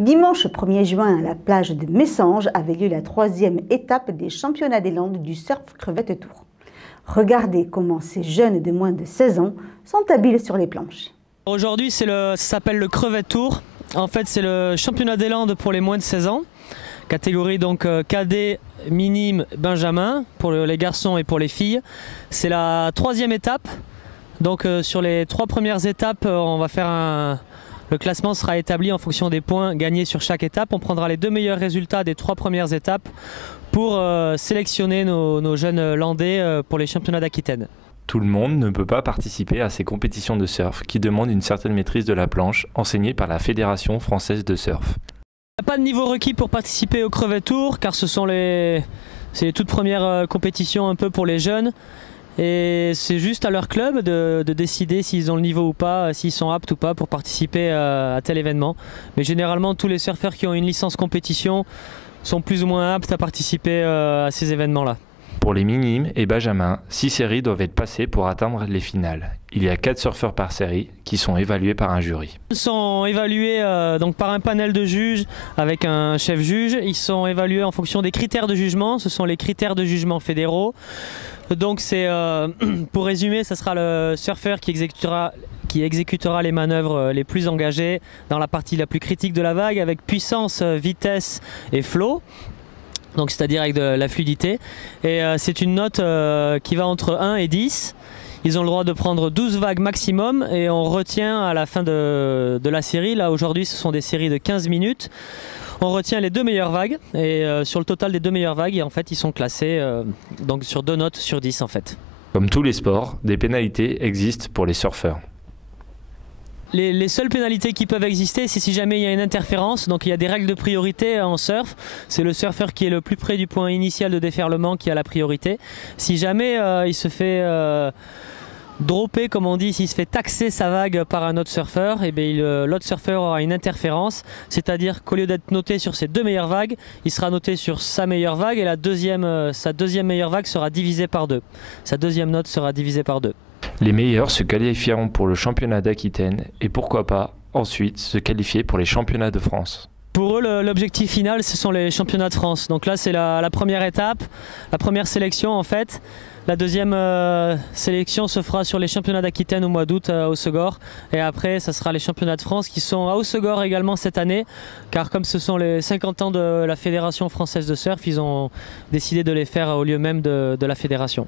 Dimanche 1er juin, à la plage de Messanges avait lieu la 3e étape des championnats des Landes du surf crevette tour. Regardez comment ces jeunes de moins de 16 ans sont habiles sur les planches. Aujourd'hui, ça s'appelle le crevette tour. En fait, c'est le championnat des Landes pour les moins de 16 ans. Catégorie donc cadet, minime, benjamin pour les garçons et pour les filles. C'est la 3e étape. Donc sur les 3 premières étapes, on va faire le classement sera établi en fonction des points gagnés sur chaque étape. On prendra les 2 meilleurs résultats des 3 premières étapes pour sélectionner nos jeunes landais pour les championnats d'Aquitaine. Tout le monde ne peut pas participer à ces compétitions de surf qui demandent une certaine maîtrise de la planche enseignée par la Fédération française de surf. Il n'y a pas de niveau requis pour participer au crevette tour car c'est les toutes premières compétitions un peu pour les jeunes. Et c'est juste à leur club de décider s'ils ont le niveau ou pas, s'ils sont aptes ou pas pour participer à tel événement. Mais généralement, tous les surfeurs qui ont une licence compétition sont plus ou moins aptes à participer à ces événements-là. Pour les minimes et benjamins, 6 séries doivent être passées pour atteindre les finales. Il y a 4 surfeurs par série qui sont évalués par un jury. Ils sont évalués donc par un panel de juges avec un chef juge. Ils sont évalués en fonction des critères de jugement. Ce sont les critères de jugement fédéraux. Donc pour résumer, ce sera le surfeur qui exécutera les manœuvres les plus engagées dans la partie la plus critique de la vague avec puissance, vitesse et flow. Donc c'est-à-dire avec de la fluidité. Et c'est une note qui va entre 1 et 10. Ils ont le droit de prendre 12 vagues maximum et on retient à la fin de la série, là aujourd'hui ce sont des séries de 15 minutes, on retient les 2 meilleures vagues et sur le total des 2 meilleures vagues, en fait ils sont classés donc sur 2 notes sur 10 en fait. Comme tous les sports, des pénalités existent pour les surfeurs. Les seules pénalités qui peuvent exister, c'est si jamais il y a une interférence. Donc il y a des règles de priorité en surf. C'est le surfeur qui est le plus près du point initial de déferlement qui a la priorité. Si jamais il se fait dropper, comme on dit, s'il se fait taxer sa vague par un autre surfeur, et bien l'autre surfeur aura une interférence. C'est-à-dire qu'au lieu d'être noté sur ses 2 meilleures vagues, il sera noté sur sa meilleure vague et sa deuxième meilleure vague sera divisée par 2. Sa deuxième note sera divisée par 2. Les meilleurs se qualifieront pour le championnat d'Aquitaine et pourquoi pas ensuite se qualifier pour les championnats de France. Pour eux, l'objectif final, ce sont les championnats de France. Donc là, c'est la première étape, la première sélection en fait. La deuxième sélection se fera sur les championnats d'Aquitaine au mois d'août à Hossegor. Et après, ça sera les championnats de France qui sont à Hossegor également cette année. Car comme ce sont les 50 ans de la Fédération française de surf, ils ont décidé de les faire au lieu même de la fédération.